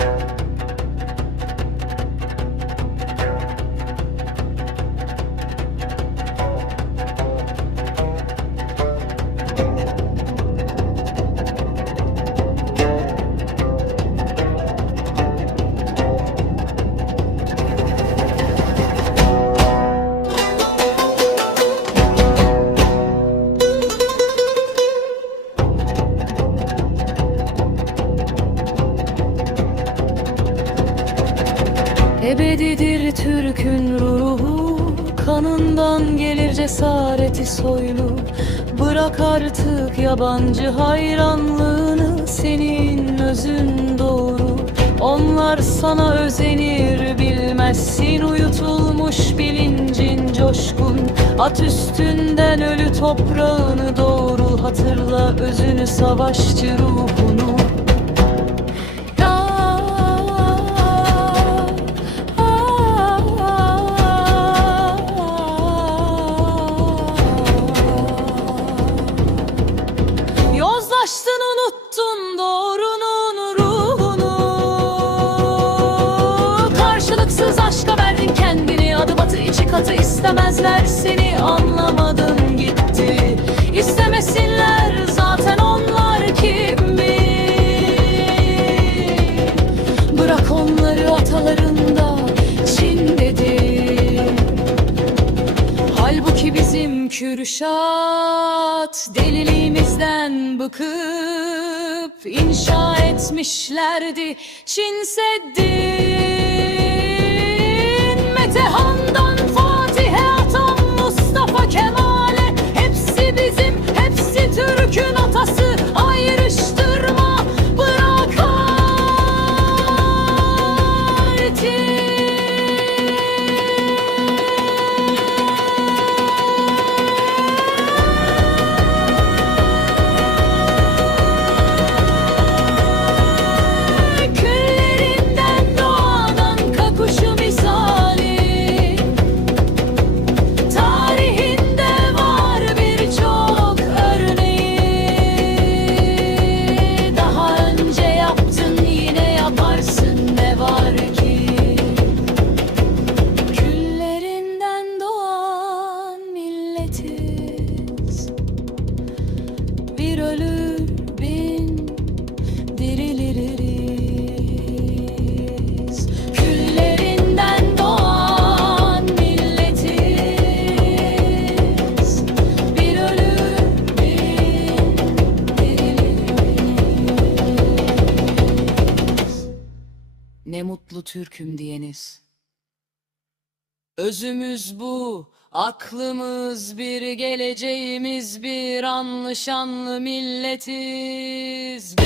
you Ebedidir Türk'ün ruhu Kanından gelir cesareti soylu. Bırak artık yabancı hayranlığını Senin özün doğru. Onlar sana özenir bilmezsin Uyutulmuş bilincin coşkun. At üstünden ölü toprağını doğru Hatırla özünü savaşçı ruhunu katı istemezler seni Anlamadın gitti. İstemesinler zaten onlar kim bilir Bırak onları atalarında Çin dedi. Halbuki bizim Kürşat deliliğimizden bıkıp inşa etmişlerdi Çin Seddin Mutlu Türk'üm diyeniz Özümüz bu, aklımız bir, geleceğimiz bir, anlı şanlı milletiz.